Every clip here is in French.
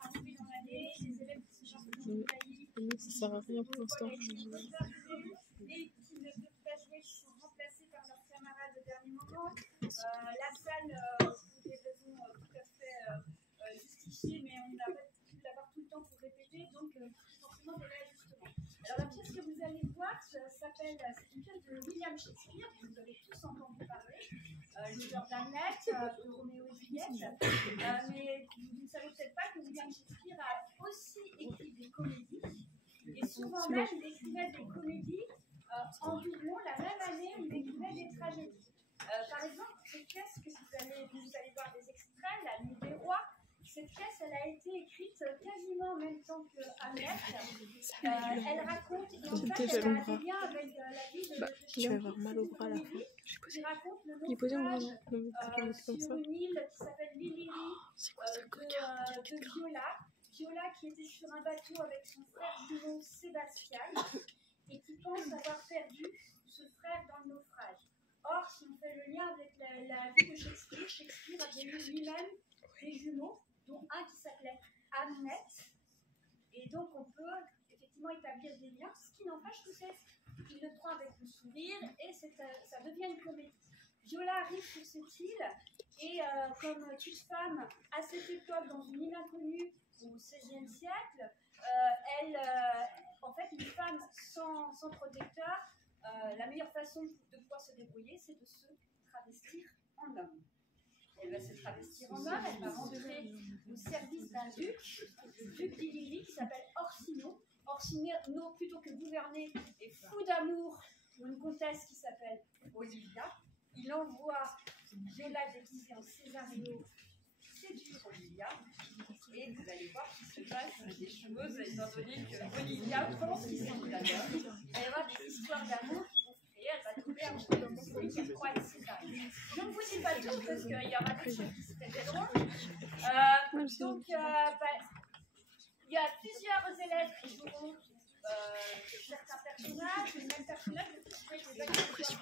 arriver dans l'année, les élèves qui se sentent envahis, ça sert à rien pour l'instant. Et qui ne peuvent pas jouer, qui sont remplacés par leurs camarades au dernier moment. La salle, pour des raisons tout à fait justifiées, mais on n'a pas pu l'avoir tout le temps pour répéter, donc forcément des réajustements. Alors la pièce que vous allez voir s'appelle, c'est une pièce de William Shakespeare, que vous avez tous entendu parler, l'auteur d'Hamlet, de Roméo et Juliette, mais vous ne savez peut-être pas que William Shakespeare a aussi écrit des comédies, et souvent même il écrivait des comédies en doublon la même année où il écrivait des tragédies. Par exemple, cette pièce que vous allez voir des extraits, La Nuit des Rois, cette pièce, elle a été écrite quasiment en même temps que Hamlet. Elle raconte, et en fait, elle a des liens avec la vie de Shakespeare. Tu vas avoir mal au bras à la fin. Il raconte le naufrage sur une île qui s'appelle l'île de Viola. Viola qui était sur un bateau avec son frère jumeau Sébastien et qui pense avoir perdu ce frère dans le naufrage. Or, si on fait le lien avec la vie de Shakespeare, Shakespeare avait eu lui-même des jumeaux, dont un qui s'appelait Hamlet. Et donc, on peut effectivement établir des liens, ce qui n'empêche que il le prend avec le sourire et ça devient une comédie. Viola arrive sur cette île et comme toute femme à cette époque dans une île inconnue au XVIe siècle, en fait, une femme sans protecteur, la meilleure façon de pouvoir se débrouiller, c'est de se travestir en homme. Elle va se travestir en homme, elle va rentrer au service d'un duc, le duc d'Illyrie, qui s'appelle Orsino. Orsino, plutôt que gouverner, est fou d'amour pour une comtesse qui s'appelle Olivia. Il envoie Viola déguisée en Césario séduire Olivia. Et vous allez voir qu'il se passe des choses, étant donné que Olivia pense qu'ils sont de la mort. Il va y avoir des histoires d'amour qui vont se créer. Elle va trouver un peu de celui qu'elle croit être Césario. Je ne vous dis pas tout parce qu'il y aura des choses qui seraient très drôles. Donc, il y a plusieurs élèves qui joueront certains personnages, les mêmes personnages, mais qui créent des actions.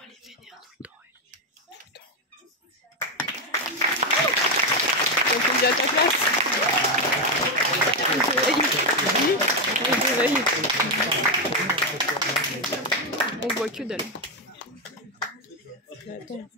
Donc on dit à ta place. On voit que dalle. Attends.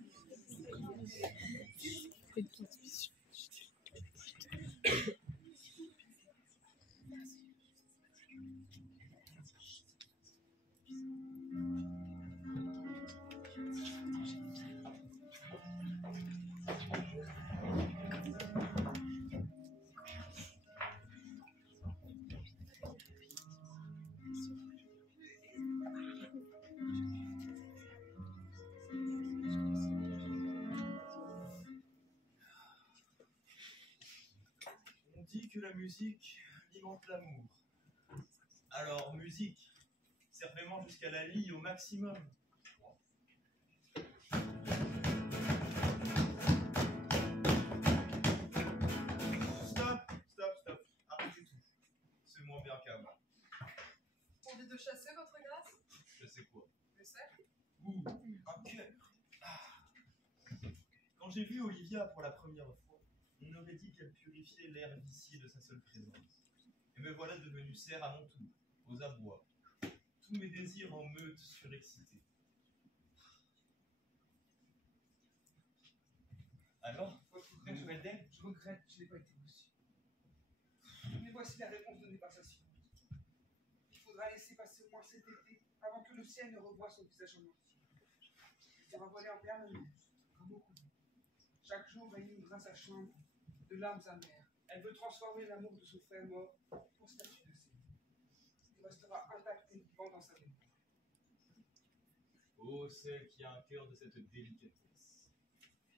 On dit que la musique alimente l'amour. Alors, musique, servez-moi jusqu'à la lie au maximum. Stop. Arrêtez tout. C'est moins bien qu'avant. On dit de chasser, votre grâce? Je sais quoi. Le cercle? Ouh, un cœur. Quand j'ai vu Olivia pour la première fois, on aurait dit qu'elle purifiait l'air vicié de sa seule présence. Et me voilà devenu cerf à mon tour, aux abois. Tous mes désirs en meute surexcités. Alors, des nouvelles d'elle? Je regrette, je n'ai pas été aussi. Mais voici la réponse donnée par sa science. Il faudra laisser passer au moins cet été avant que le ciel ne revoie son visage en entier. Il sera volé en pleine nuit, comme beaucoup. Chaque jour, elle inondera sa chambre de larmes amères. Elle veut transformer l'amour de son frère mort en statue de ses. Il restera intact et vivant dans sa mémoire. Oh, celle qui a un cœur de cette délicatesse,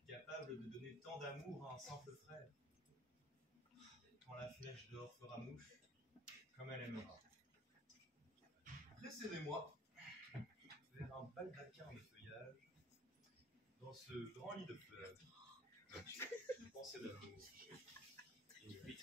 capable de donner tant d'amour à un simple frère. Quand la flèche d'or fera mouche, comme elle aimera. Précédez-moi vers un baldaquin de feuillage, dans ce grand lit de fleurs. Pensez d'amour. Et vite.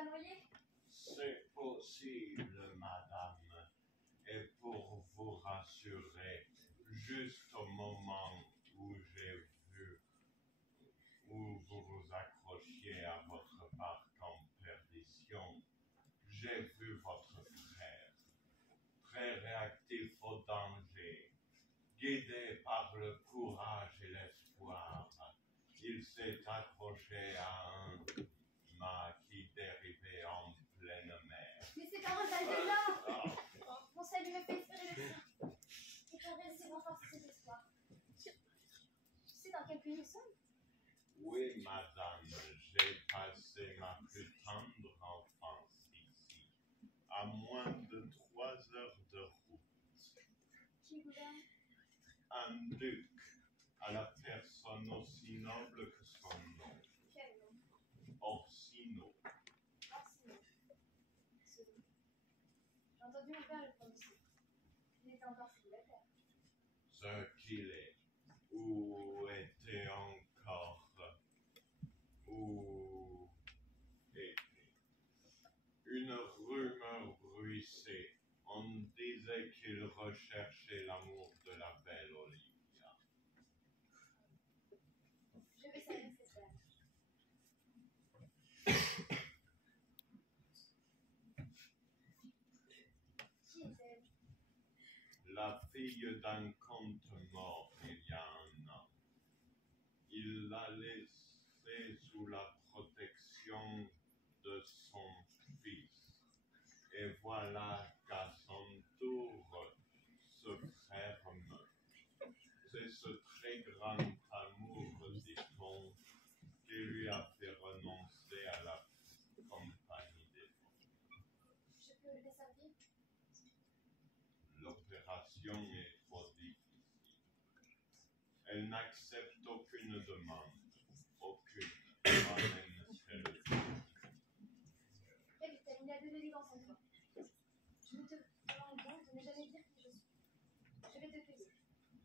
pas noyer? C'est possible, madame. Et pour vous rassurer, juste au moment où j'ai vu où vous vous accrochiez à votre barque en perdition, j'ai vu votre frère, très réactif au danger, guidé par le courage et l'espoir. Il s'est accroché à un mât qui dérivait en pleine mer. Mais c'est Carole Valdella! Mon salut me fait espérer le sien. Et t'as laissé renforcer cet espoir. Tu sais dans quel pays nous sommes? Oui, madame, j'ai passé ma plus tendre enfance ici, à moins de 3 heures de route. Qui gouverne? Un duc, à la personne aussi noble que son nom, Quel nom? Orsino. Orsino. Ce nom. J'ai entendu mon père le prononcer. Il était encore célibataire. Ce qu'il est, ou était encore, ou était. Une rumeur bruissait. On disait qu'il recherchait l'amour de la belle Olivia. Je vais savoir nécessaire. Qui est-elle? La fille d'un comte mort il y a 1 an. Il l'a laissée sous la protection de son fils. Et voilà qu'à son tour, ce frère meurt. C'est ce très grand amour, dit-on, qui lui a fait renoncer à la compagnie des bons. Je peux le desservir? L'opération est trop difficile. Elle n'accepte aucune demande, aucune, pas même celle-ci. Capitaine, il y a de l'élégance en toi. Je ne te demande donc de ne jamais dire qui je suis. Je vais te payer,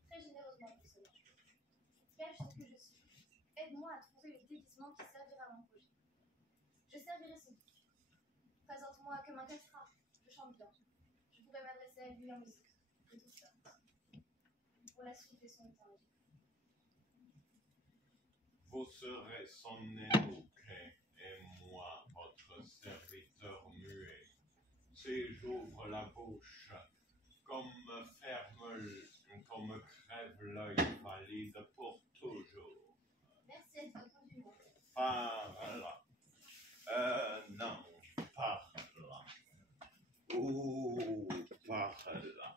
très généreusement pour cela. Cache ce que je suis. Aide-moi à trouver le déguisement qui servira à mon projet. Je servirai ce duc. Présente-moi comme un castrat. Je chante bien. Je pourrais m'adresser à lui en musique. Et tout ça. Pour la suite de son temps. Vous serez son évoqué et moi, votre serviteur muet. Si j'ouvre la bouche, comme crève l'œil valide pour toujours. Merci à toi, conduis-moi. Par là. Non, par là. Ou par là.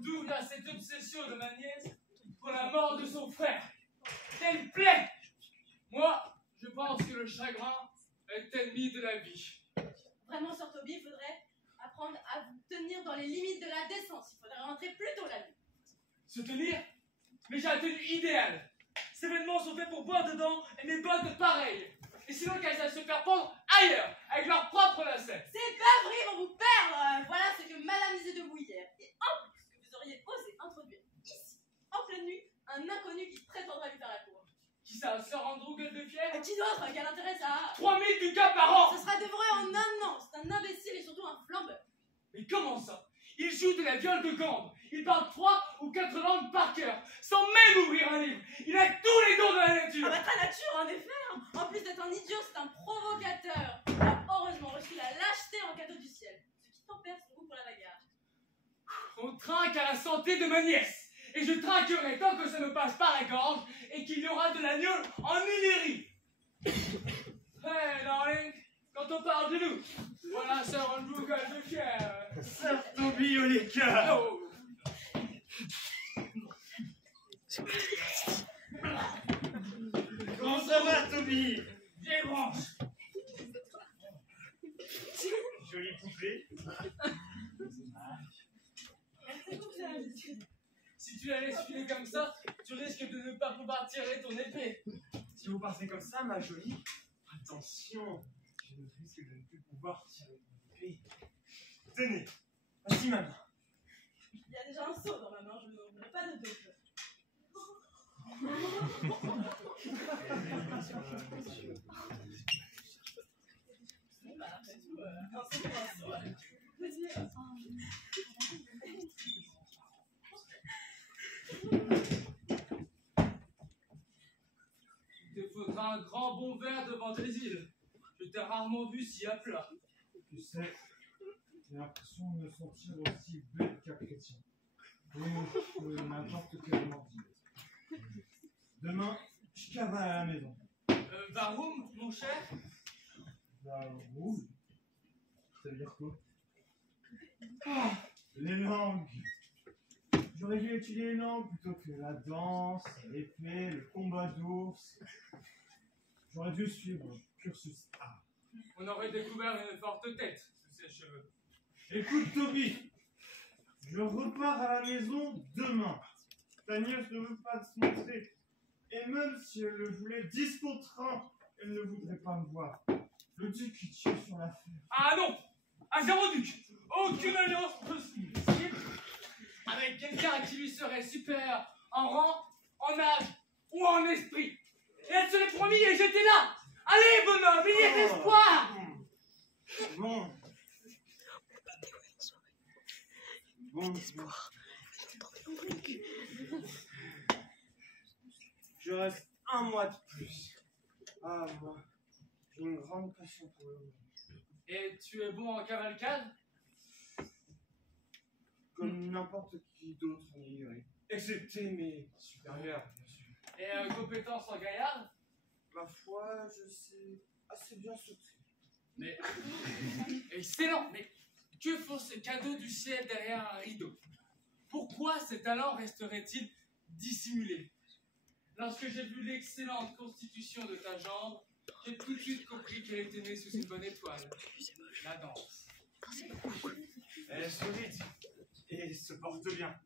D'où vient cette obsession de ma nièce pour la mort de son frère? Quelle plaie! Moi, je pense que le chagrin est ennemi de la vie. Vraiment, Sir Toby, il faudrait apprendre à vous tenir dans les limites de la décence. Il faudrait rentrer plus tôt la nuit. Se tenir? Mais j'ai la tenue idéale. Ces vêtements sont faits pour boire dedans et mes bottes pareilles. Et sinon qu'elles aillent se faire pendre ailleurs, avec leurs propres lacets. Ces beuveries vont vous perdre. Voilà ce que madame disait de vous hier. Et en plus, que vous auriez osé introduire ici, en pleine nuit, un inconnu qui prétendrait lui faire la cour. Qui ça, Sir Andrew gueule de fièvre? Qui d'autre? Quel intérêt ça a? 3000 ducats par an! Ce sera dévoré en un an. C'est un imbécile et surtout un flambeur. Mais comment ça? Il joue de la viole de gambe. Il parle 3 ou 4 langues par cœur, sans même ouvrir un livre. Il a tous les dons de la nature. Ah bah ta nature, en effet. Hein. En plus d'être un idiot, c'est un provocateur. Il a heureusement reçu la lâcheté en cadeau du ciel. Ce qui tempère son goût pour la bagarre. On trinque à la santé de ma nièce. Et je trinquerai tant que ça me passe par la gorge et qu'il y aura de l'agneau en Illyrie. Hey, darling, quand on parle de nous, voilà Sir Andrew gueule de fièvre. Sir Toby au les cœurs. Oh. Comment ça va, Toby? Débranche. Jolie poupée. Si tu la laisses filer comme ça, tu risques de ne pas pouvoir tirer ton épée. Si vous partez comme ça, ma jolie, attention, je risque de ne plus pouvoir tirer mon épée. Tenez, voici ma main. Il y a déjà un seau dans ma main, je ne voudrais pas de deux. Bon, bah, après tout, un seau pour un seau. Il te faudra un grand bon verre devant des îles. Je t'ai rarement vu si à plat. Tu sais, j'ai l'impression de me sentir aussi bête qu'un chrétien. Ou que n'importe quel mordier. Demain, je cavale à la maison. Varum, mon cher? La roue. Ça veut dire quoi? Ah, les langues. J'aurais dû étudier les langues plutôt que la danse, l'épée, le combat d'ours. J'aurais dû suivre un cursus art. On aurait découvert une forte tête sous ses cheveux. Écoute, Toby, je repars à la maison demain. Ta nièce ne veut pas se montrer. Et même si elle le voulait 10 contre 1, elle ne voudrait pas me voir. Le duc qui tire sur l'affaire. Ah non! À zéro duc! Aucune alliance possible avec quelqu'un qui lui serait supérieur en rang, en âge ou en esprit. Et elle se l'est promis et j'étais là! Allez, bonhomme, il y a d'espoir! Bon. Bon. Je reste un mois de plus. Ah, moi, j'ai une grande passion pour le monde. Et tu es bon en cavalcade? Comme n'importe qui d'autre en ignoré. Excepté mes supérieurs, bien sûr. Et compétence en gaillard? Ma foi, je sais assez bien sauter. Mais excellent! Mais que font ces cadeaux du ciel derrière un rideau? Pourquoi ces talents resteraient-ils dissimulés? Lorsque j'ai vu l'excellente constitution de ta jambe, j'ai tout de suite compris qu'elle était née sous une bonne étoile. La danse. Elle est solide et se porte bien.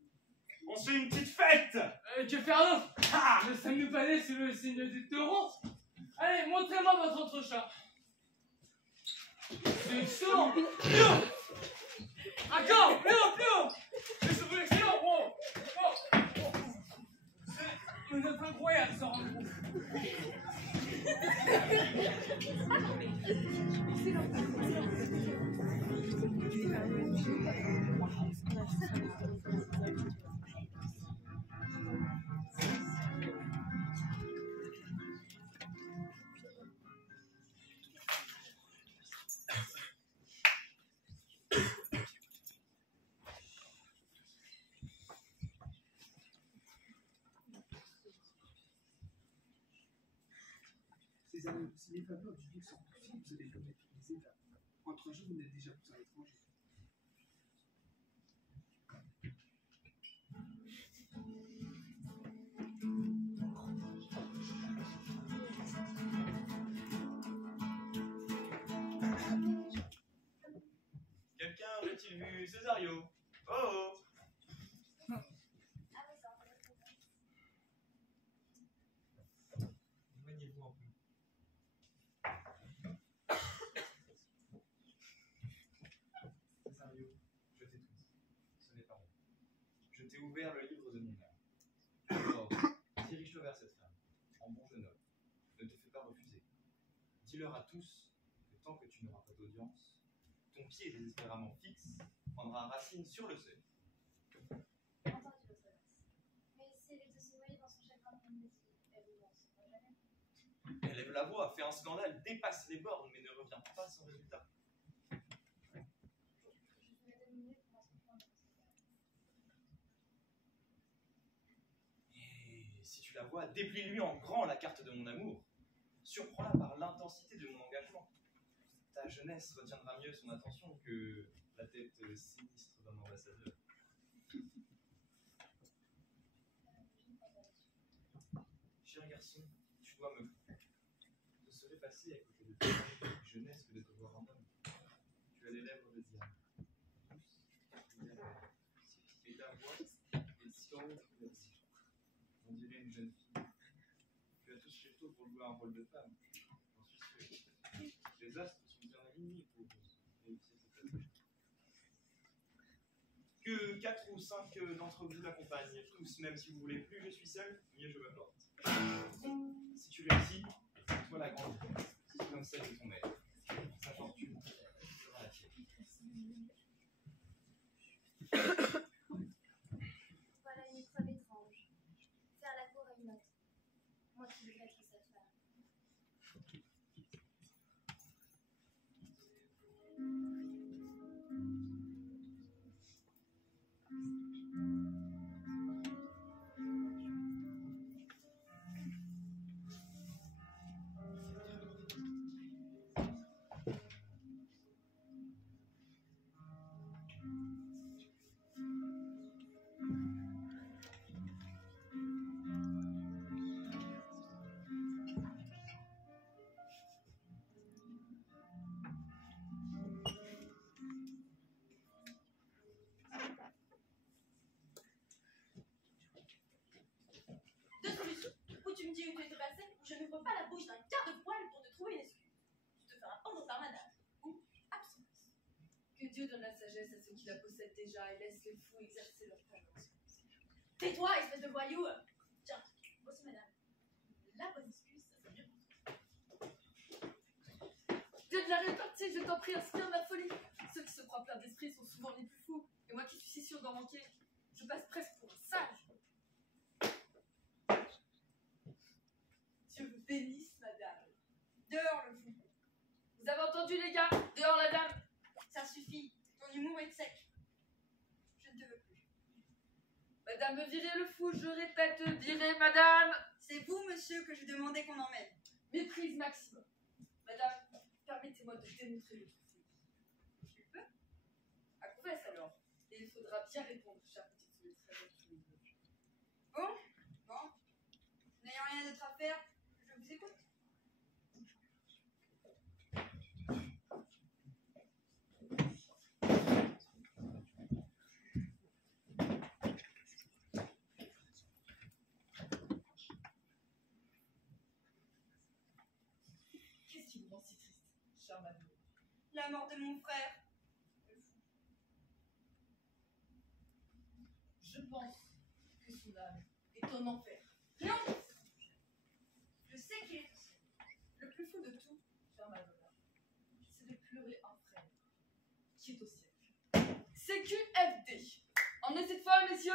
On se fait une petite fête! Que faire d'autre? Ah! Ne sommes-nous pas nés sous le signe du taureau? Allez, montrez-moi votre entrechat. C'est excellent! Plus haut! Encore! Plus haut, plus haut! C'est excellent! Wow! Oh! C'est une note incroyable, ça rend compte. Si les faveurs du duc sont possibles, vous allez commettre les étapes. En 3 jours, vous n'êtes déjà plus à l'étranger. Quelqu'un aurait-il vu Césario? Oh! Éloignez-vous un peu. Césario, je t'étouffe. Ce n'est pas bon. Je t'ai ouvert le livre de mon âme. Alors, dirige-toi vers cette femme, en bon jeune homme. Ne te fais pas refuser. Dis-leur à tous que tant que tu n'auras pas d'audience, ton pied désespérément fixe prendra racine sur le seuil. Entendu, votre grâce. Mais si elle est de se noyer dans son chagrin de amnésie, elle ne m'en saura jamais. Élève la voix, fait un scandale, dépasse les bornes, mais ne revient pas sans résultat. Je ferai 2 minutes pour entreprendre votre Et si tu la vois, déplie-lui en grand la carte de mon amour. Surprends-la par l'intensité de mon engagement. Ta jeunesse retiendra mieux son attention que la tête sinistre d'un ambassadeur. Je ne crois pas là-dessus. garçon, tu dois me croire. Je serais passé à côté de toi avec jeunesse que de te voir en homme. Tu as les lèvres de Diane, douces, et ta voix est si haute que merci. On dirait une jeune fille. Tu as tout ce qu'il faut pour jouer un rôle de femme, j'en suis sûr. Les astres sont bien alignés pour réussir cette œuvre. Que 4 ou 5 d'entre vous l'accompagnent, tous, même si vous voulez plus, je suis seul, mieux je me porte. Si tu réussis, toi la grande victoire, comme celle de ton maître. Sa fortune sera la tienne. Voilà une épreuve étrange. Faire la cour à une autre. Moi qui voudrais être sa femme. Deux solutions. Ou tu me dis où tu étais passé, ou je n'ouvre pas la bouche d'un quart de poil pour te trouver une excuse. Tu te feras pendre par madame. Ou absence. Que Dieu donne la sagesse à ceux qui la possèdent déjà et laisse les fous exercer leur talent. Tais-toi, espèce de voyou. Tiens, voici madame. La bonne excuse, ça serait mieux pour toi. Dieu de la répartie, je t'en prie, inspire ma folie. Ceux qui se croient pleins d'esprit sont souvent les plus fous. Et moi qui suis si sûr d'en manquer, je passe presque pour un sage. Dieu vous bénisse, madame. Dehors le fou. Vous avez entendu, les gars? Dehors, la dame. Ça suffit. Ton humour est sec. Je ne te veux plus. Madame, virez le fou, je répète, virez, madame. C'est vous, monsieur, que je demandais qu'on emmène. Méprise maximum. Madame, permettez-moi de démontrer le fou. Tu peux? À confesse alors. Et il faudra bien répondre, chère petite soumise. Bon. N'ayant rien d'autre à faire, je vous écoute. Qu'est-ce qui vous rend si triste, chère madame? La mort de mon frère. Je pense que son âme est en enfer. Non! Je sais qu'il est... Le plus fou de tout, chère madame, c'est de pleurer un frère qui est au ciel. CQFD. Emmenez cette folle, messieurs.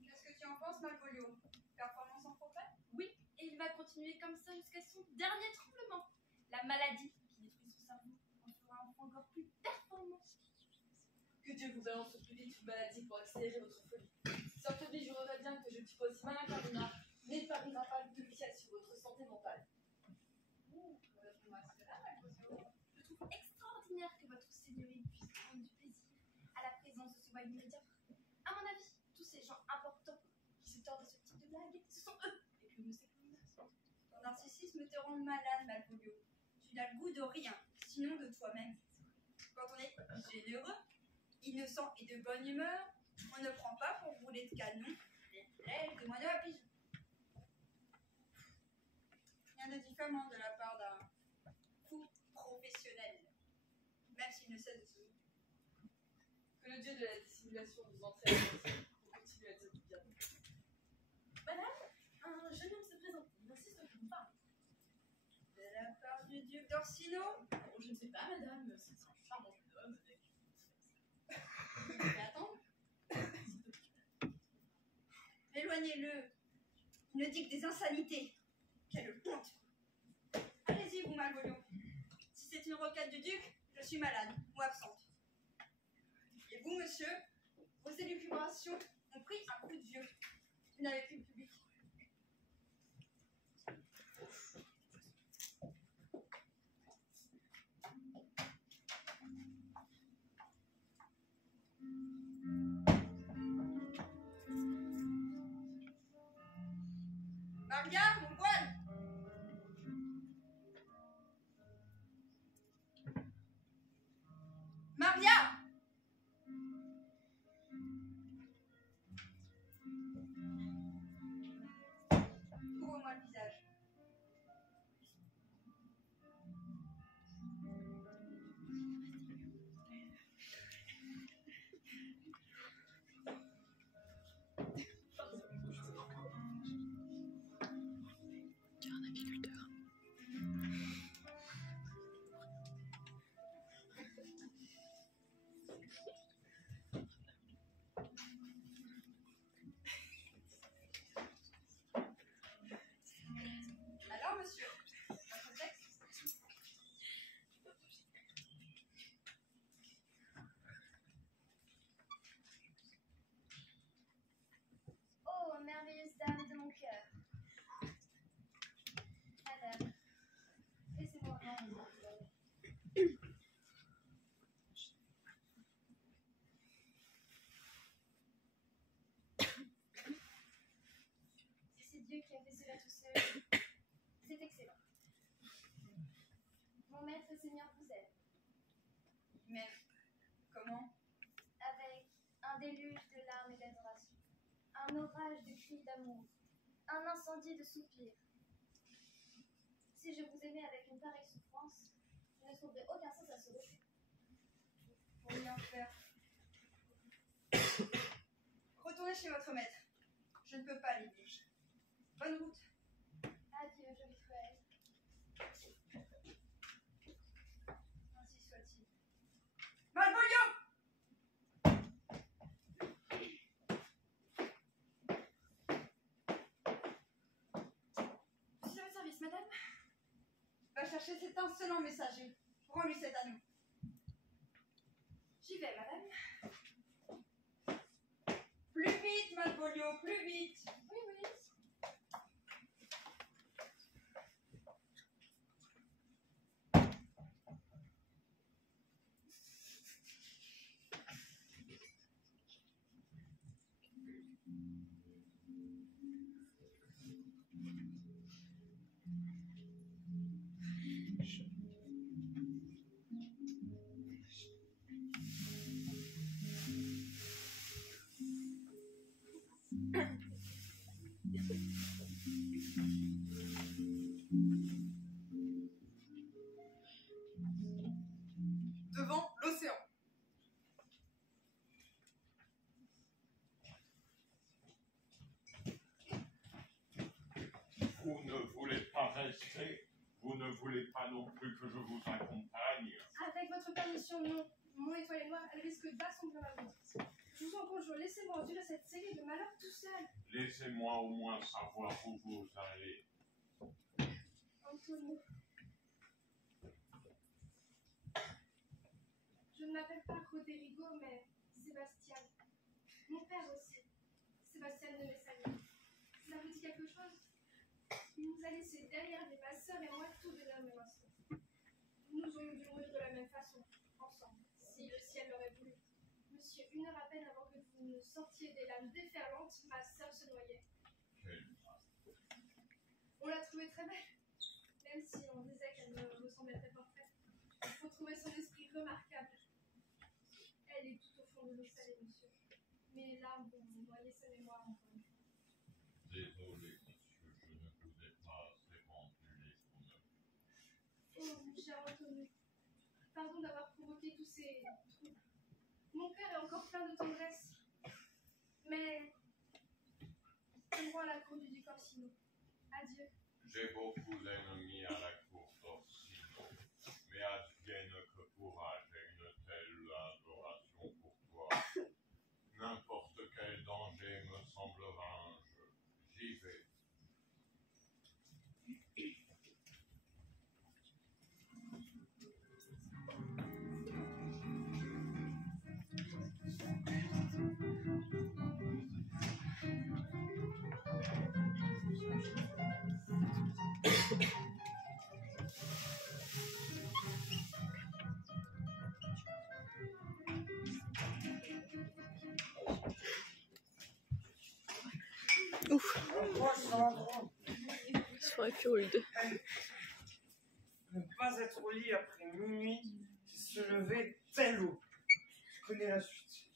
Qu'est-ce que tu en penses, Malvolio? Performance en progrès? Et il va continuer comme ça jusqu'à son dernier tremblement. La maladie qui détruit son cerveau en fera un enfant encore plus performant. Que Dieu vous balance au plus vite une maladie pour accélérer votre folie. Sorte vie, je regrette bien que je dispose malin cardinal n'épargnera pas le ciel sur votre santé mentale. Je trouve extraordinaire que votre seigneurie puisse prendre du plaisir à la présence de ce voyou médiocre. À mon avis, tous ces gens importants qui se tordent à ce type de blague, ce sont eux les plus musclés. Ton narcissisme te rend malade, Malvolio. Tu n'as le goût de rien, sinon de toi-même. Quand on est généreux, innocent et de bonne humeur, on ne prend pas pour boulet de canon les plaies de moineaux à pigeons. Rien de diffamant de la part d'un fou professionnel, même s'il ne cesse de se... Que le Dieu de la dissimulation vous entraîne pour continuer à dire du bien. Madame, un jeune homme se présente. Il insiste pour vous parler. De la part du duc d'Orsino? Oh, je ne sais pas, madame, c'est un charmant jeune homme avec... Mais attends. Éloignez-le. Il ne dit que des insanités. Quelle honte. Allez-y, vous, Malvolio. Si c'est une requête du duc, je suis malade ou absente. Et vous, monsieur, vos élucubrations ont pris un coup de vieux. Vous n'avez plus le public. Maria, mon voile! Maria! Ouvre-moi le visage. Tu es un apiculteur. Alors, monsieur, votre texte? Oh, merveilleuse dame de mon cœur. Madame, laissez-moi rendre. Si c'est Dieu qui a fait cela tout seul, c'est excellent. Mon maître et Seigneur vous aime, Mais, comment? avec un déluge de larmes et d'adoration, un orage de cris d'amour, un incendie de soupirs. Si je vous aimais avec une pareille souffrance, je ne trouverais aucun sens à ce refus. Pour rien faire. Retournez chez votre maître. Je ne peux pas l'aider. Bonne route. Adieu, jolie cruelle. Ainsi soit-il. Malvolio! Je suis à votre service, madame. Va chercher cet insolent messager. Rends-lui cet anneau. J'y vais, madame. Plus vite, Malvolio, plus vite! Oui, oui. Devant l'océan. Vous ne voulez pas rester, vous ne voulez pas non plus que je vous accompagne. Avec votre permission, non. Mon étoile et moi, elle risque d'assombrir la vôtre. Je vous en conjure, laissez-moi endurer cette série de malheurs tout seul. Laissez-moi au moins savoir où vous allez. Antonio. Je ne m'appelle pas Roderigo, mais Sébastien. Mon père aussi. Sébastien de Messaline. Ça vous dit quelque chose? Il nous a laissé derrière les passeurs et moi tout de la même façon. Nous aurions dû mourir de la même façon, ensemble, si le ciel l'aurait voulu. Monsieur, une heure à peine avant que vous ne sortiez des lames déferlantes, ma sœur se noyait. On l'a trouvée très belle, même si on disait qu'elle me ressemblait très portrait. Il faut trouver son esprit remarquable. Elle est tout au fond de l'eau salée, monsieur. Mes larmes vont noyer sa mémoire encore une fois. Désolé, monsieur, je ne vous ai pas assez rendu les honneurs. Oh, mon cher Antonio, pardon d'avoir provoqué tous ces troubles. Mon cœur est encore plein de tendresse. Mais je me rends à la cour du duc Orsino. Adieu. J'ai beaucoup d'ennemis à la cour d'Orsino, mais advienne que pourra, j'ai une telle adoration pour toi. N'importe quel danger me semblera un jeu. J'y vais. Ouf. soirée Furold. Ne pas être au lit après minuit, c'est se lever tel haut. Je connais la suite.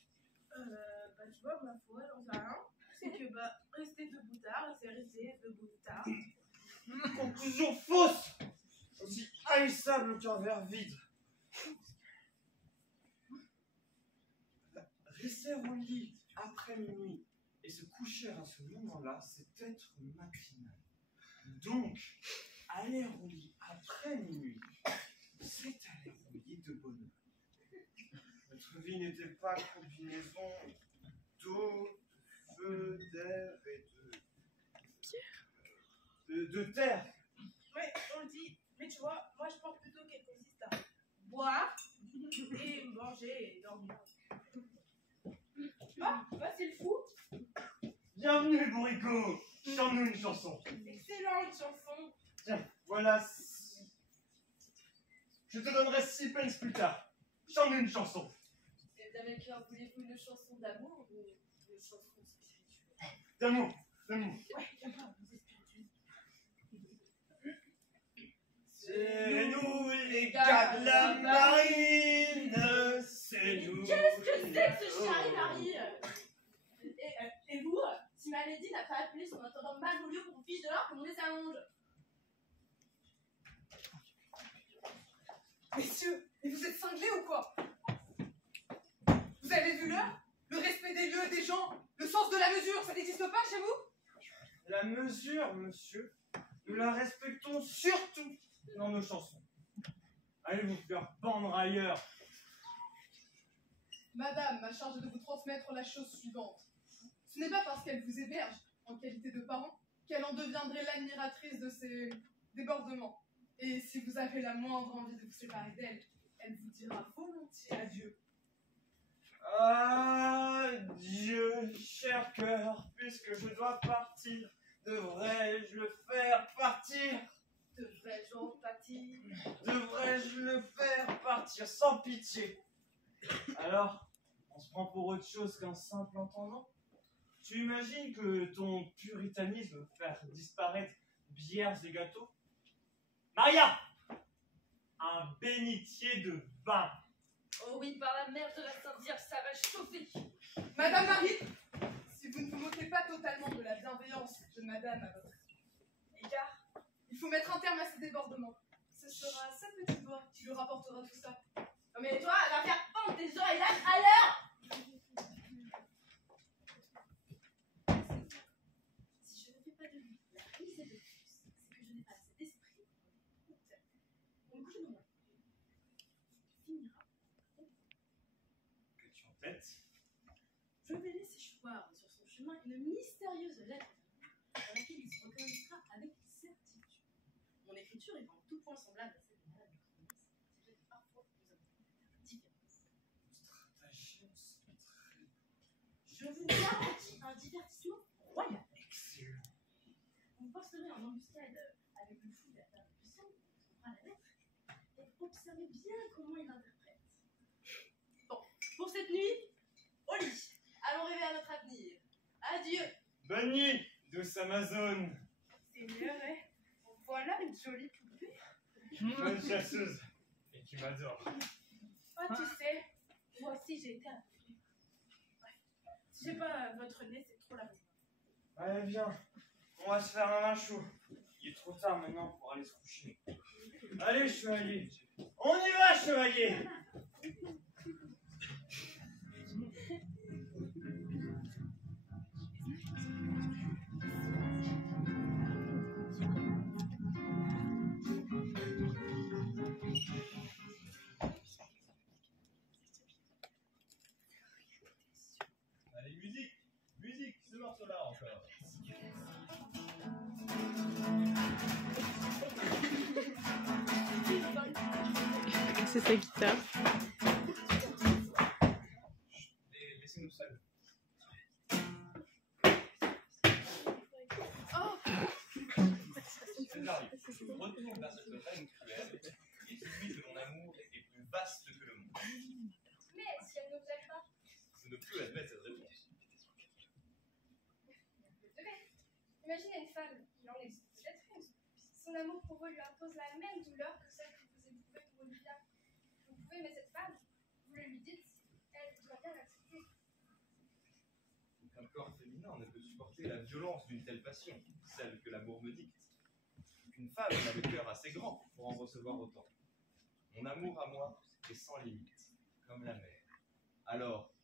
Bah tu vois, ma foi, j'en sais rien. C'est que rester debout tard, c'est rester debout tard. Conclusion fausse, aussi haïssable qu'un verre vide. Rester au lit après minuit et se coucher à ce moment-là, c'est être matinal. Donc, aller au lit après minuit, c'est aller au lit de bonheur. Notre vie n'était pas combinaison d'eau, de feu, d'air et de terre. Ouais, on le dit. Mais tu vois, moi je pense plutôt qu'elle consiste à boire et manger et dormir. Ah, voici le fou. Bienvenue, Bourrico. Chante-nous une chanson. Excellente chanson. Tiens, voilà. Je te donnerai 6 pence plus tard. Chante-nous une chanson. Et avec cœur, voulez-vous une chanson d'amour ou une chanson spirituelle? D'amour, d'amour. Ouais, d'accord, vous êtes spirituel. C'est nous les gars de la marine. C'est nous. Qu'est-ce que c'est que ce charivari? Et vous, si ma lady n'a pas appelé son intendant Malvolio pour qu'on fiche de l'or que mon nez s'allonge? Messieurs, mais vous êtes cinglés ou quoi? Vous avez vu l'heure? Le respect des lieux et des gens, le sens de la mesure, ça n'existe pas chez vous? La mesure, monsieur, nous la respectons surtout dans nos chansons. Allez vous faire pendre ailleurs. Madame m'a chargé de vous transmettre la chose suivante. Ce n'est pas parce qu'elle vous héberge en qualité de parent qu'elle en deviendrait l'admiratrice de ses débordements. Et si vous avez la moindre envie de vous séparer d'elle, elle vous dira volontiers adieu. Adieu, cher cœur, puisque je dois partir, devrais-je le faire partir? Devrais-je en pâtir? Devrais-je le faire partir sans pitié? Alors, on se prend pour autre chose qu'un simple entendant? Tu imagines que ton puritanisme faire disparaître bières et gâteaux? Maria! Un bénitier de vin! Oh oui, par la mère de la Sainte-Vierge, ça va chauffer! Madame Marie, si vous ne vous moquez pas totalement de la bienveillance de madame à votre égard, il faut mettre un terme à ces débordements. Ce sera sa petite voix qui lui rapportera tout ça. Non mais toi, elle va faire pendre tes oreilles là à l'heure! Si je ne fais pas de lui la risée de plus, c'est que je n'ai pas assez d'esprit pour me coucher dans moi. Finira. Que tu en tête? Je vais laisser choir sur son chemin une mystérieuse lettre dans laquelle il se reconnaîtra avec certitude. Mon écriture est en tout point semblable à celle de Madame de Croix. C'est vrai que parfois nous avons des différences. Je vous garantis un divertissement royal. Excellent. Vous passerez en embuscade avec le fou de la table du ciel, qui trouvera la lettre, et observez bien comment il l'interprète. Bon, pour cette nuit, au lit. Allons rêver à notre avenir. Adieu. Bonne nuit, douce Amazone. Seigneur, voilà une jolie poupée. Bonne chasseuse. Et tu m'adores. Ah, tu sais, moi aussi j'ai été appelée. Ouais. Je sais pas, votre nez c'est trop la raison. Allez, viens. On va se faire un bain chaud. Il est trop tard maintenant pour aller se coucher. Allez, chevalier. On y va, chevalier. Allez, musique! Musique, ce morceau-là encore. C'est sa guitare. Laissez-nous seuls. César, retourne vers cette reine cruelle, et celui de mon amour est plus vaste que le monde. Mais si elle ne plaît pas, Je ne peux admettre cette réponse. imaginez une femme, il en existe peut-être une, Son amour pour vous lui impose la même douleur que celle que vous éprouvez pour Olivia. Vous pouvez aimer cette femme, vous le lui dites, elle doit bien l'accepter. Aucun corps féminin ne peut supporter la violence d'une telle passion, celle que l'amour me dicte. Une femme a le cœur assez grand pour en recevoir autant. Mon amour à moi est sans limite, comme la mer. Alors,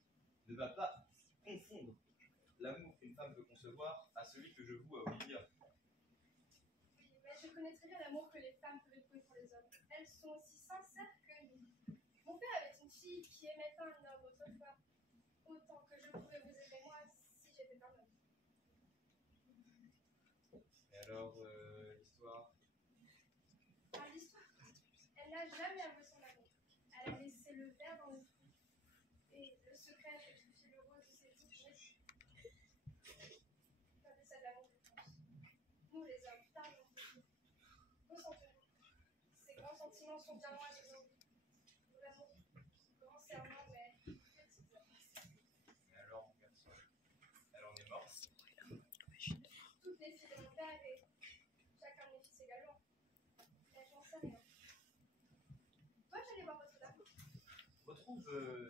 ne va pas confondre l'amour qu'une femme peut concevoir à celui que je voue à Olivia. Oui, mais je connais très bien l'amour que les femmes peuvent éprouver pour les hommes. Elles sont aussi sincères que nous. Mon père avait une fille qui aimait un homme autrefois, autant que je pourrais vous aimer moi si j'étais un homme. Et alors, l'histoire? Ah, l'histoire. Elle n'a jamais avoué son amour. Elle a laissé le verre dans le fruit. Et le secret fait toucher le rose de ses touches. Pas de ça de l'amour de France. Nous, les hommes, parlons de nous. Ressentons-nous. Ces grands sentiments sont bien loin de nous. Nous l'amour, grand serment, mais petits hommes. Mais alors, mon garçon, elle en est morte? Toutes les filles de mon père et chacun de mes fils également. Mais je n'en sais rien. Dois-je aller voir votre dame? Retrouve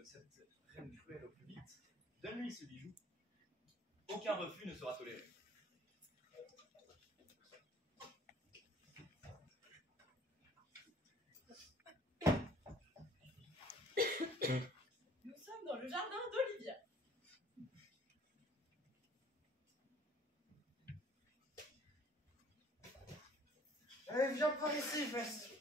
cette reine cruelle au plus vite. Donne-lui ce bijou. Aucun refus ne sera toléré. Nous sommes dans le jardin d'Olivia. Allez, viens par ici, vas-y.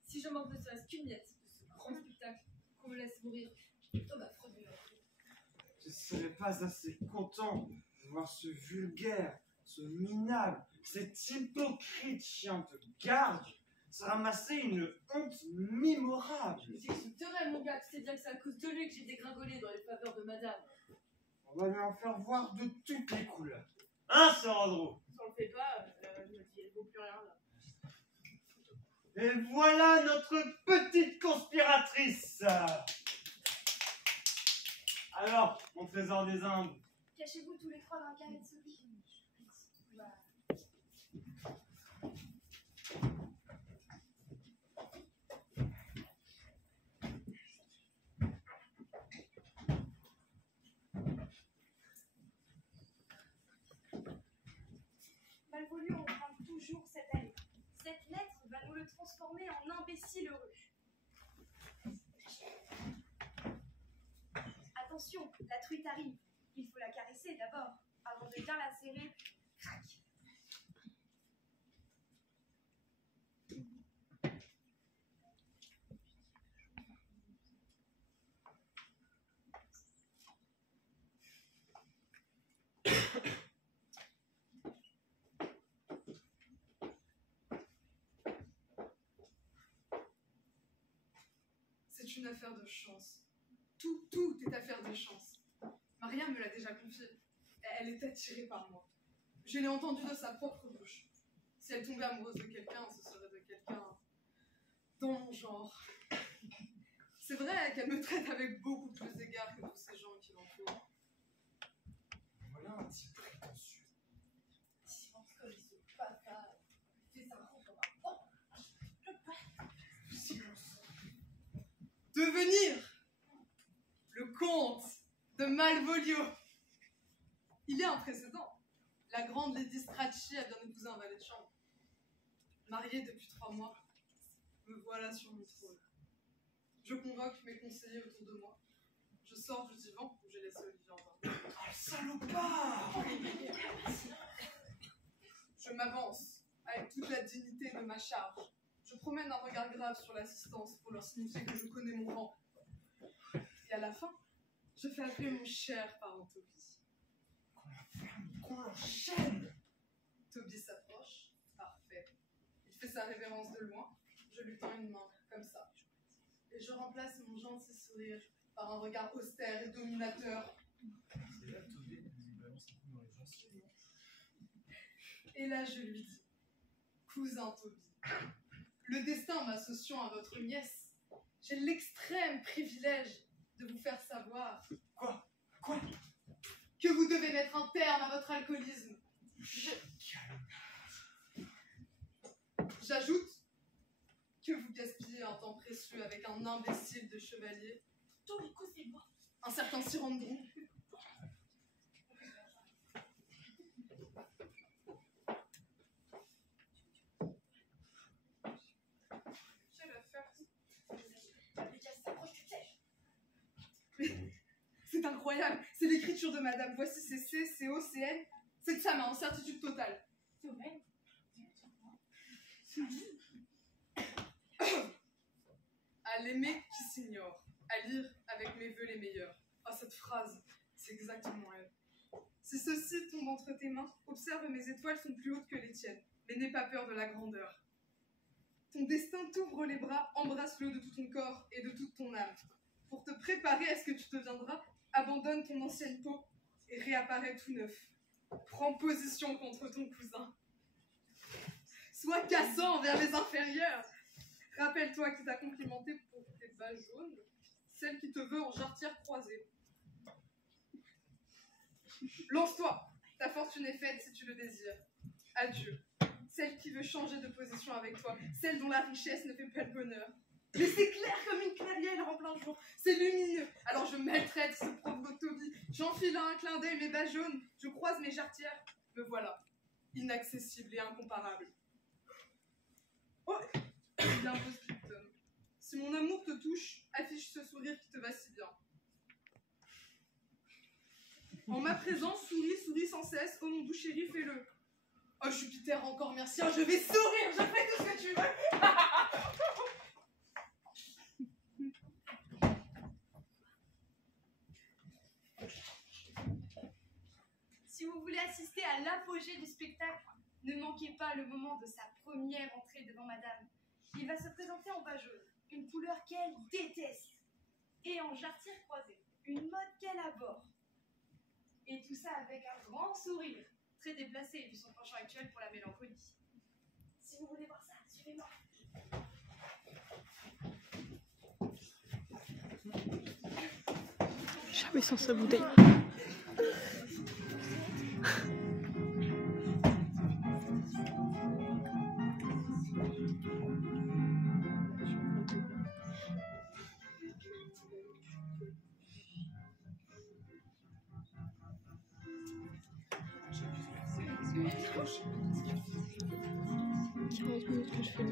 Si je manque ne serait-ce qu'une miette de ce grand spectacle, qu'on me laisse mourir dans ma froideur. Je ne serais pas assez content de voir ce vulgaire, ce minable, cet hypocrite chien de garde se ramasser une honte mémorable. J'exulterais, mon gars, tu sais bien que c'est à cause de lui que j'ai dégringolé dans les faveurs de madame. On va lui en faire voir de toutes les couleurs. Hein, Sir Andrew? Si on le fait pas, je me dis, elle vaut plus rien là. Et voilà notre petite conspiratrice. Alors, mon trésor des Indes, Cachez-vous tous les trois dans un carré de souris. Voilà. Malvolio, on prend toujours cette allée. Cette lettre va nous le transformer en imbécile heureux. Attention, la truite arrive. Il faut la caresser d'abord, avant de bien la serrer. Crac. C'est une affaire de chance. Tout est affaire de chance. Maria me l'a déjà confié. Elle est attirée par moi. Je l'ai entendu de sa propre bouche. Si elle tombait amoureuse de quelqu'un, ce serait de quelqu'un dans mon genre. C'est vrai qu'elle me traite avec beaucoup plus d'égard que tous ces gens qui l'entourent. voilà un type prétentieux. Silence comme il se bâtard. Fais un rond comme un porc. Silence. Devenir le comte de Malvolio. Il y a un précédent. La grande Lady Strachey a bien épousé un valet de chambre. Mariée depuis 3 mois, me voilà sur mon trône. Je convoque mes conseillers autour de moi. Je sors du divan où j'ai laissé Olivia endormie. Oh, salopard! Je m'avance avec toute la dignité de ma charge. Je promène un regard grave sur l'assistance pour leur signifier que je connais mon rang. Et à la fin, je fais appeler mon cher parent Toby. Qu'on l'enchaîne! Toby s'approche. Parfait. Il fait sa révérence de loin. Je lui tends une main, comme ça. Et je remplace mon gentil sourire par un regard austère et dominateur. C'est là Toby qui nous balance un coup dans les gencives. Et là, je lui dis, cousin Toby, le destin m'associant à votre nièce, j'ai l'extrême privilège de vous faire savoir Quoi? Que vous devez mettre un terme à votre alcoolisme. J'ajoute que vous gaspillez un temps précieux avec un imbécile de chevalier. Un certain Cyrandron. C'est incroyable, c'est l'écriture de madame. Voici ses C, ses O, ses N. C'est de sa main, en certitude totale. C'est au même. À l'aimer qui s'ignore, à lire avec mes vœux les meilleurs. Ah, cette phrase, c'est exactement elle. Si ceci tombe entre tes mains, observe mes étoiles sont plus hautes que les tiennes, mais n'aie pas peur de la grandeur. Ton destin t'ouvre les bras, embrasse-le de tout ton corps et de toute ton âme. Pour te préparer à ce que tu deviendras, abandonne ton ancienne peau et réapparais tout neuf. Prends position contre ton cousin. Sois cassant envers les inférieurs. Rappelle-toi qui t'a complimenté pour tes bas jaunes, celle qui te veut en jarretière croisée. Lance-toi, ta fortune est faite si tu le désires. Adieu. Celle qui veut changer de position avec toi, celle dont la richesse ne fait pas le bonheur. Mais c'est clair comme une clairière en plein jour, c'est lumineux. Alors je maltraite ce pauvre Toby, j'enfile à un clin d'œil mes bas jaunes, je croise mes jarretières, me voilà, inaccessible et incomparable. Oh, il impose Picton. Si mon amour te touche, affiche ce sourire qui te va si bien. En ma présence, souris sans cesse, oh mon doux chéri, fais-le. Oh Jupiter, encore merci, oh, je vais sourire, je fais tout ce que tu veux. Si vous voulez assister à l'apogée du spectacle, ne manquez pas le moment de sa première entrée devant madame. Il va se présenter en bas jaune, une couleur qu'elle déteste, et en jarretière croisée, une mode qu'elle aborde. Et tout ça avec un grand sourire, très déplacé vu son penchant actuel pour la mélancolie. Si vous voulez voir ça, suivez-moi. Jamais sans sa bouteille. Que je fais.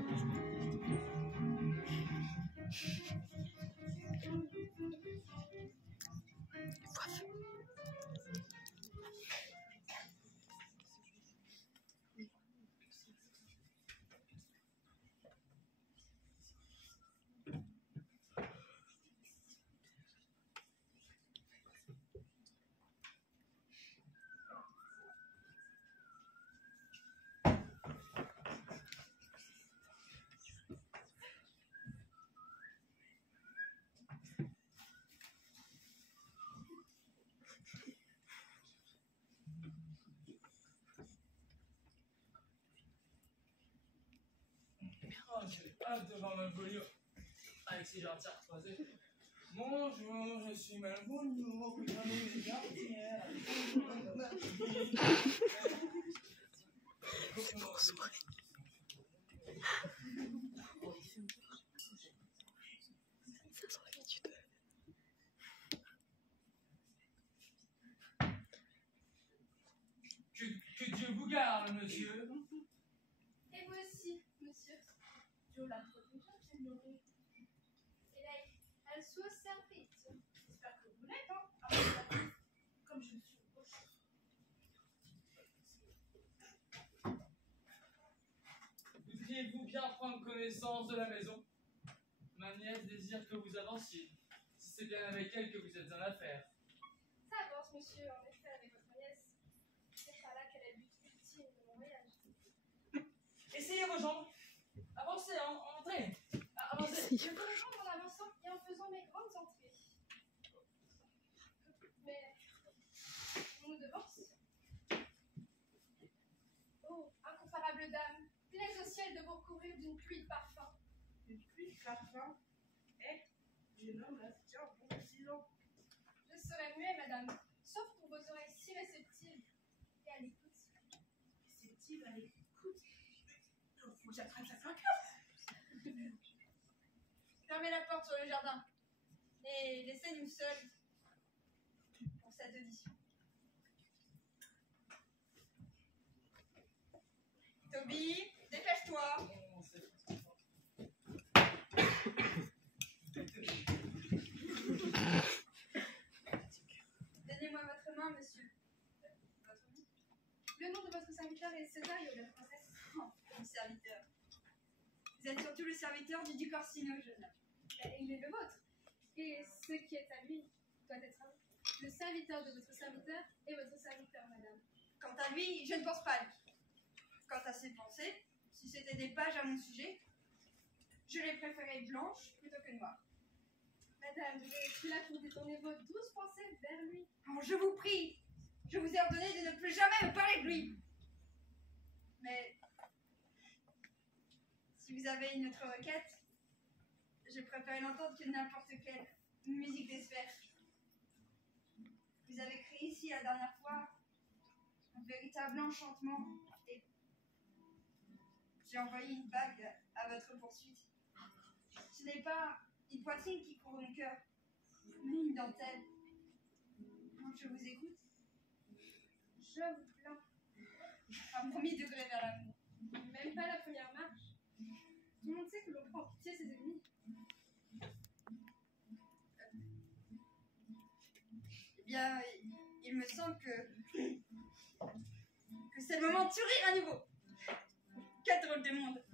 Oh, j'ai hâte de voir Malvolio avec ses jarretières croisées. Bonjour, je suis Malvolio, prenez les jarretières. Que Dieu vous garde, monsieur. Et vous aussi, monsieur. Dieu la protégea, bien nourrie. Et là, elle soit servite. J'espère que vous l'êtes, hein. Comme je suis au poche. Voudriez-vous bien prendre connaissance de la maison? Ma nièce désire que vous avanciez, si c'est bien avec elle que vous êtes en affaire. Ça avance, monsieur, en effet, avec votre nièce. C'est pas là qu'elle est le but ultime de mon voyage. Essayez vos jambes. Avancez, entrez. Avancez. Je peux le jambes en avançant et en faisant mes grandes entrées. Mais on nous devance. Oh, incomparable dame, plaise au ciel de vous recouvrir d'une pluie de parfum. Une pluie de parfum. Eh, jeune homme, là, tiens, bon, 6 ans. Je serai muet, madame, sauf pour vos oreilles si réceptives et à l'écoute. Réceptive à l'écoute. Faut que j'attrape sa cœur. Fermez la porte sur le jardin et laissez-nous seuls pour cette audition. Toby, dépêche-toi. Donnez-moi votre main, monsieur. Votre nom? Le nom de votre serviteur est Césario, la princesse. Oh, mon serviteur. Vous êtes surtout le serviteur du duc Orsino, jeune homme. Il est le vôtre. Et ce qui est à lui doit être à vous. Le serviteur de votre serviteur est votre serviteur, madame. Quant à lui, je ne pense pas à lui. Quant à ses pensées, si c'était des pages à mon sujet, je les préférais blanches plutôt que noires. Madame, je suis là pour détourner vos douces pensées vers lui. Oh, je vous prie, je vous ai ordonné de ne plus jamais me parler de lui. Mais si vous avez une autre requête, je préfère l'entendre que n'importe quelle musique des sphères. Vous avez créé ici la dernière fois un véritable enchantement et j'ai envoyé une bague à votre poursuite. Ce n'est pas une poitrine qui court mon cœur, mais une dentelle. Quand je vous écoute, je vous plains. Un premier degré vers l'amour. Même pas la première marche. Tout le monde sait que l'on prend en pitié ses ennemis. Eh bien, il me semble que c'est le moment de sourire à nouveau. Quel drôle de monde.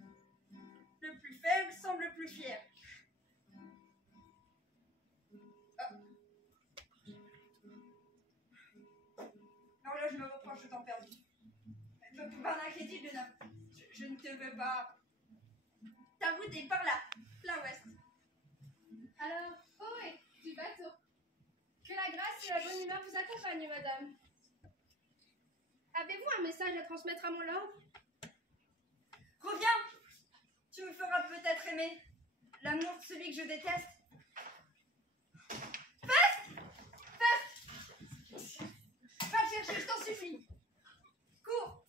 Le plus faible semble le plus fier. L'horloge me reproche le temps perdu. Par l'inquiétude, jeune homme, je ne te veux pas. Ta route est par là, plein ouest. Alors, ohé, du bateau. Que la grâce et la bonne humeur vous accompagnent, madame. Avez-vous un message à transmettre à mon lord? Reviens! Tu me feras peut-être aimer l'amour de celui que je déteste. Fast! Fast! Va le chercher, je t'en supplie. Cours!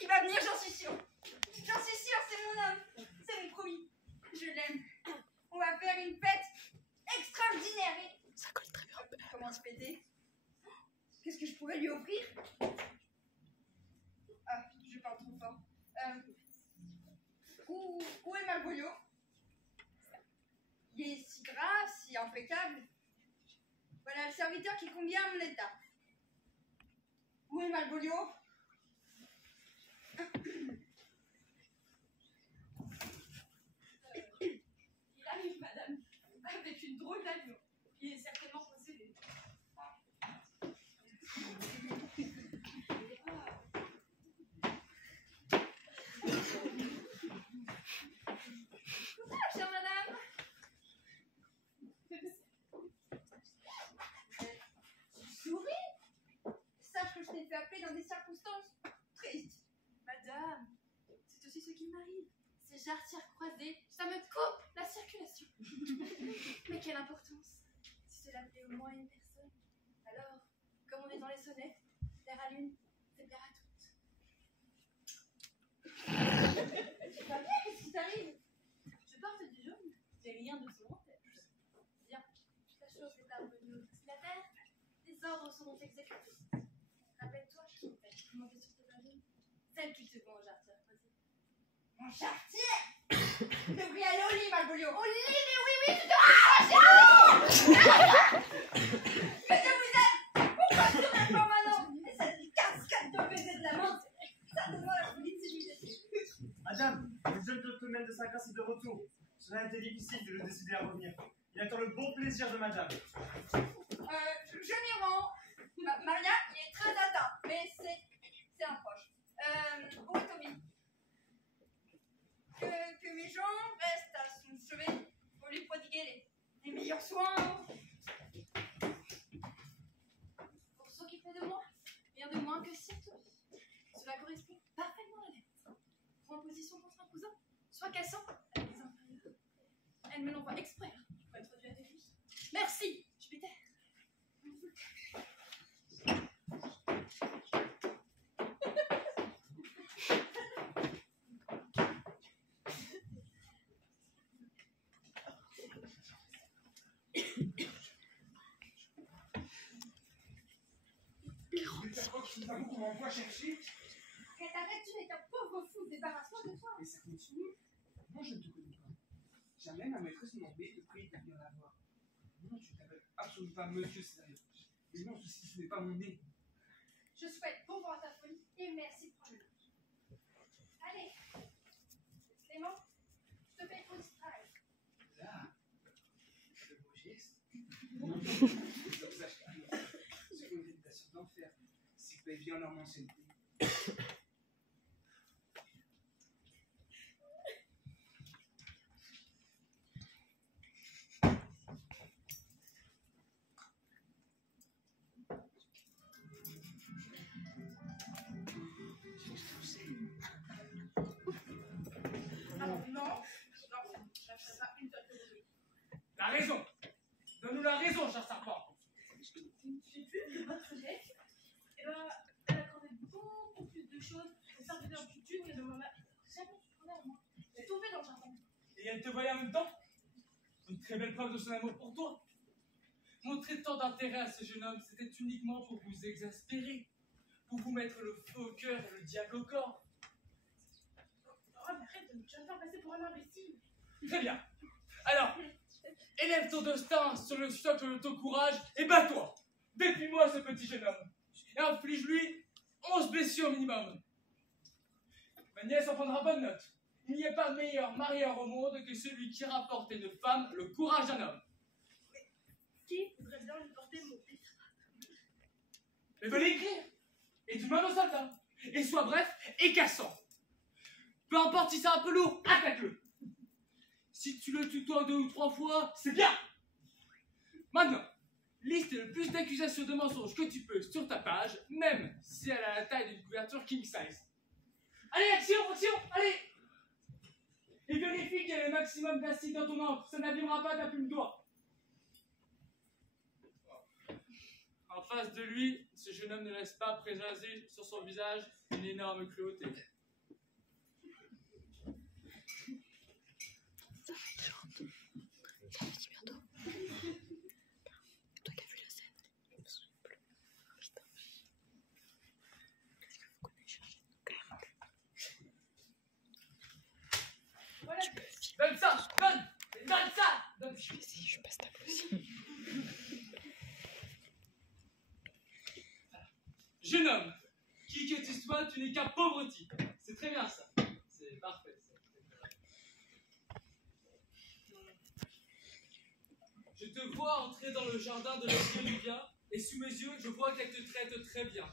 Il va venir, j'en suis sûre. J'en suis sûre, c'est mon homme. C'est mon promis. Je l'aime. On va faire une fête extraordinaire. Et... Ça colle très bien. Comment se péter? Qu'est-ce que je pourrais lui offrir? Ah, je parle trop fort. Où est Malvolio? Il est si gras, si impeccable. Voilà le serviteur qui convient à mon état. Où est Malvolio? Il arrive, madame, avec une drôle d'allure. Il est certainement possédé. Chère madame. Tu souris? Sache que je t'ai fait appeler dans des circonstances tristes. Madame, c'est aussi ce qui m'arrive. Ces jarretières croisées, ça me coupe la circulation. Mais quelle importance. Si cela plaît au moins à une personne, alors, comme on est dans les sonnettes, l'air à l'une, c'est plaire à toutes. C'est pas bien, qu'est-ce qui t'arrive? Je porte du jaune, j'ai rien de volontaire. Bien, la chose n'est pas revenue au destinataire, les ordres seront exécutés. Rappelle-toi, je m'appelle monter sur tes babines, celle qui te vend aux jarretières croisées. Mon chartier! Tu devrais aller au lit, Malvolio. Au lit, mais oui, je te Mais je vous aime! Pourquoi tu n'es pas maintenant? Et cette cascade de baisers de la main, ça te voit la félicité. Madame, le jeune gentleman de Sagas est de retour. Cela a été difficile de le décider à revenir. Il attend le bon plaisir de madame. Je m'y rends. Maria, il est très atteint, mais c'est un proche. Où est Tommy? Que mes gens restent à son chevet pour lui prodiguer les meilleurs soins. Pour s'occuper de moi, rien de moins que surtout. Cela correspond parfaitement à la lettre. Prends position contre un cousin, soit cassant, elle est inférieure. Elle me l'ont pas exprès, pour être dû à tes filles. Merci, Jupiter. Nous avons qu'on m'envoie chercher. Arrête, tu es un pauvre fou, débarrasse-toi de toi. Et ça continue. Moi, je ne te connais pas. Jamais ma maîtresse m'a demandé de prier de venir la voir. Non, tu t'appelles absolument pas Monsieur Césarion. Et non, ceci, ce n'est pas mon nez. Je souhaite bon vent à ta folie et merci de prendre le temps. Allez, Clément, je te fais ton travail. Là, le beau geste. Non, sache qu'un c'est une réputation d'enfer. C'est que bien leur ancienneté. Alors non, je ne ferai pas une seule théorie. La raison. Donne-nous la raison, cher serpent. J'ai vu votre geste. Et ben, elle accordait beaucoup plus de choses au serviteur du duc et de ma mère. Jamais tu prenais à moi. J'ai tout fait dans le jardin. Et elle te voyait en même temps. Une très belle preuve de son amour pour toi. Montrer tant d'intérêt à ce jeune homme, c'était uniquement pour vous exaspérer, pour vous mettre le feu au cœur et le diable au corps. Oh, mais arrête de me faire passer pour un imbécile. Très bien. Alors, élève ton destin sur le socle de ton courage et bats-toi. Déplie-moi ce petit jeune homme et inflige-lui 11 blessures minimum. Ma nièce en prendra bonne note. Il n'y a pas meilleur marieur au monde que celui qui rapporte à une femme le courage d'un homme. Qui voudrait bien lui porter mon pétard? Mais va l'écrire. Et tu demandes au soldat. Et sois bref et cassant. Peu importe si c'est un peu lourd, attaque-le. Si tu le tutoies 2 ou 3 fois, c'est bien. Maintenant, liste le plus d'accusations de mensonges que tu peux sur ta page, même si elle a la taille d'une couverture king size. Allez, action, action, allez. Et vérifie qu'il y a le maximum d'acide dans ton encre, ça n'abîmera pas ta plume d'oie. En face de lui, ce jeune homme ne laisse pas présager sur son visage une énorme cruauté. Voilà. Donne ça, donne ça, donne. Je passe ta aussi. Jeune homme, qui que tu sois, tu n'es qu'un pauvre type. C'est très bien ça. C'est parfait. Je te vois entrer dans le jardin de la Olivia et sous mes yeux, je vois qu'elle te traite très bien.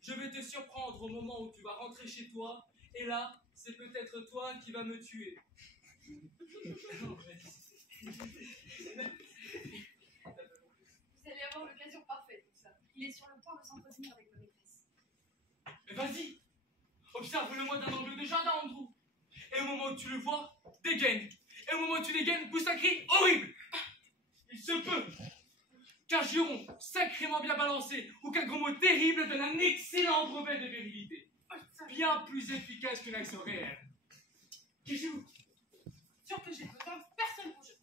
Je vais te surprendre au moment où tu vas rentrer chez toi et là, c'est peut-être toi qui vas me tuer. Vous allez avoir l'occasion parfaite pour ça. Il est sur le point de s'entretenir avec ma maîtresse. Mais vas-y, observe-le-moi d'un angle de jardin, Andrew. Et au moment où tu le vois, dégaine. Et au moment où tu dégaines, pousse un cri horrible. Il se peut qu'un juron sacrément bien balancé ou qu'un gros mot terrible donne un excellent brevet de virilité. Bien plus efficace qu'une action réelle. Qui joue? Sûr que j'ai besoin de personne pour jouer.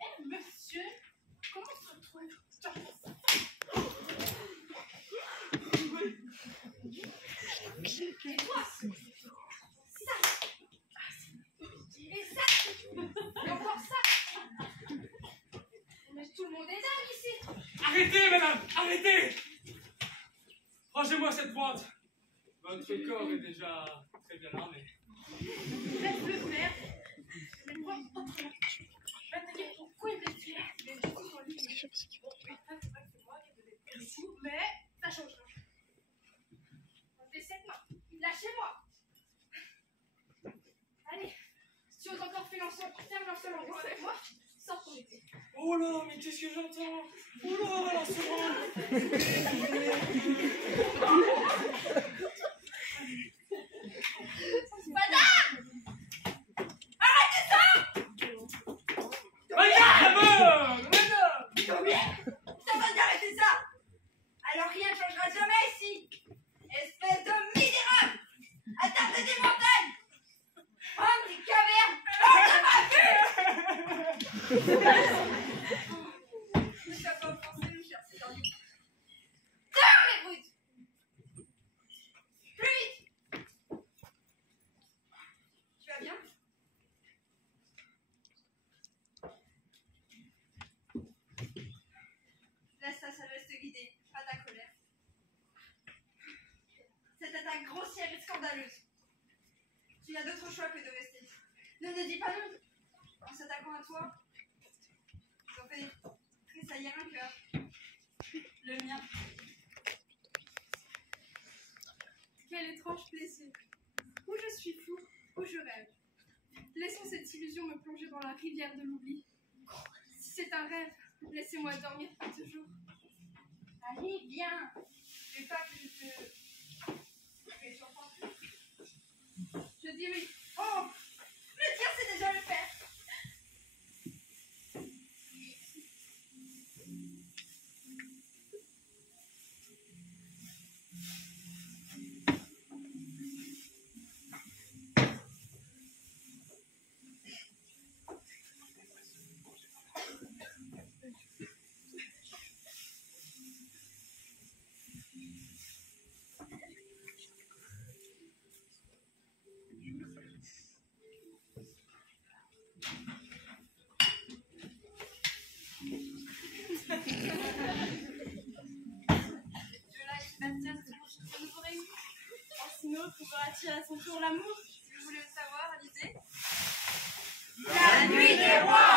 Eh, monsieur, comment se trouve? Et toi, ça. Et ça. Et encore ça. Mais tout le monde est dingue ici. Arrêtez, madame, arrêtez! Rangez-moi cette boîte. Votre corps est déjà très bien armé. Laisse-le faire. Je vais le voir autrement. M'attaquer au coin de pied. Mais du coup, dans le lit. Bon, après, c'est vrai que c'est moi qui ai donné le coup, mais ça changera. Montez cette main. Lâchez-moi. Allez, si tu oses encore faire un seul endroit avec moi, sors ton épée. Oh là, mais qu'est-ce que j'entends? Oh là, balance Alors rien ne changera jamais ici. Espèce de misérable, atteinte des montagnes, homme des cavernes, hors de ma vue. Ne sois pas offensé, mon cher Cédric. Dehors les brutes. Plus vite. Tu vas bien? Laisse ta sagesse te guider, pas ta colère. Cette attaque grossière et scandaleuse. Tu n'as d'autre choix que de rester. Ne dis pas non. En s'attaquant à toi, ils ont fait tressaillir un cœur. Le mien. Quel étrange plaisir. Où je suis fou, où je rêve. Laissons cette illusion me plonger dans la rivière de l'oubli. Si c'est un rêve, laissez-moi dormir pour toujours. Allez, viens. Je veux pas que je te... Je dis oui. Oh, le tir, c'est déjà le faire. Sinon, trouvera-t-il à son tour l'amour? Si vous voulez le savoir, lisez. La nuit des rois.